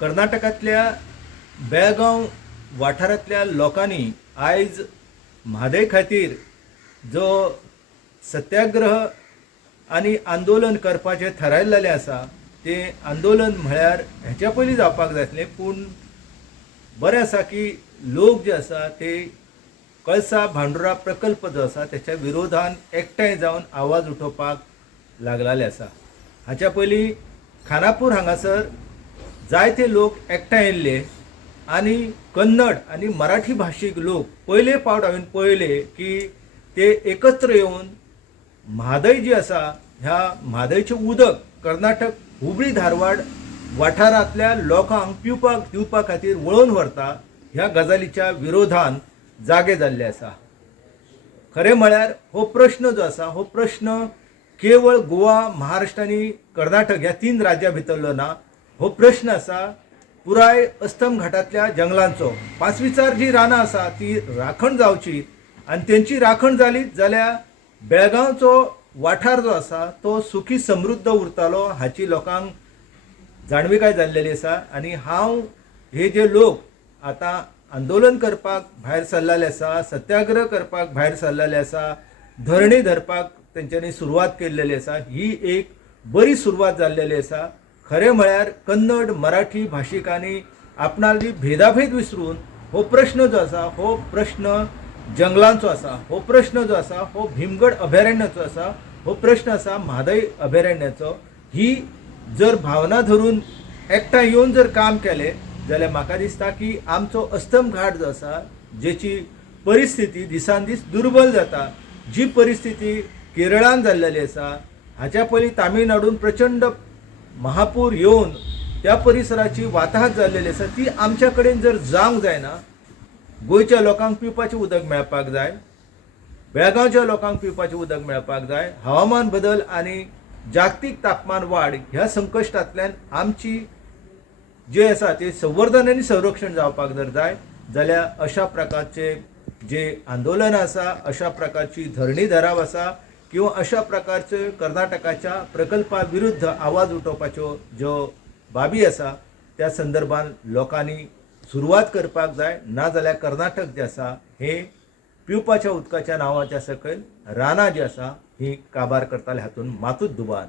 कर्नाटकातल्या बेळगांव वाठारांतल्या लोकांनी आयज म्हादय खातीर जो सत्याग्रह आनी आंदोलन करपाचें थारायल्लें आसा तें आंदोलन म्हळ्यार हेच्या पयलीं जावपाक जाय आसलें, पूण बरें आसा की लोक जे आसा ते कळसा भांडुरा प्रकल्प जो आसा तेच्या विरोधान एकठांय जावन आवाज उठोवपाक लागलेले आसा. हाच्या पयलीं खानापूर हांगासर जायते लोक एकठांय येयल्ले आनी कन्नड आनी मराठी भाशीक लोक पयले फावट हांवें पळयले की ते एकत्र येवन म्हादय जी आसा ह्या म्हादयचें उदक कर्नाटक हुबळी धारवाड वाठारांतल्या लोकांक पिवपाक दिवपा खातीर वळोवन व्हरता ह्या गजालीच्या विरोधान जागे जाल्ले आसा. खरें म्हळ्यार हो प्रश्न जो आसा हो प्रश्न केवळ गोवा, महाराष्ट्र आनी कर्नाटक ह्या 3 राज्यां भितरलो ना. हो प्रश्न आसा पुराय अस्तम घाटांतल्या जंगलांचो. पांचवीचार जी रानां आसा ती राखण जावची आनी तेंची राखण जाली जाल्यार बेळगांवचो वाठार जो आसा तो सुखी समृद्ध उरतालो हाची लोकांक जाणविकाय जाल्लेली आसा. आनी हांव हे जे लोक आतां आंदोलन करपाक भायर सरलेले आसा, सत्याग्रह करपाक भायर सरलेले आसा, धरणी धरपाक तेंच्यांनी सुरवात केल्लेली आसा, ही एक बरी सुरवात जाल्लेली आसा. खरें म्हळ्यार कन्नड मराठी भाशीकांनी आपणाली भेदाभेद विसरून हो प्रश्न जो आसा हो प्रश्न जंगलांचो आसा, हो प्रश्न जो आसा हो भीमगड अभयारण्याचो आसा, हो प्रश्न आसा म्हादय अभयारण्याचो. ही जर भावना धरून एकठांय येवन जर काम केलें जाल्यार म्हाका दिसता की आमचो अस्तम घाट जो आसा जेची परिस्थिती दिसान दीस दुर्बल जाता, जी परिस्थिती केरळान जाल्लेली आसा, हाच्या पयलीं तामिळनाडून प्रचंड महापूर येवन त्या परिसराची वाताहत जाल्लेली आसा, ती आमच्या कडेन जर जावंक जायना. गोंयच्या लोकांक पिवपाचें उदक मेळपाक जाय, बेळगांवच्या लोकांक पिवपाचें उदक मेळपाक जाय. हवामान बदल आनी जागतीक तापमान वाड ह्या संकश्टांतल्यान आमची जे आसा ते संवर्धन आनी संरक्षण जावपाक जर जाय जाल्यार अशा प्रकारचे जे आंदोलन आसा, अशा प्रकारची धरणी धराव आसा किंवा अशा प्रकारचे कर्नाटकाच्या प्रकल्पा विरुद्ध आवाज उठोवपाच्यो ज्यो बाबी आसा त्या संदर्भात लोकांनी सुरवात करपाक जाय. नाजाल्यार कर्नाटक जे आसा हे पिवपाच्या उदकाच्या नांवाच्या सकयल रानां जी आसा ही काबार करताले हातून मातूच दुबाव ना.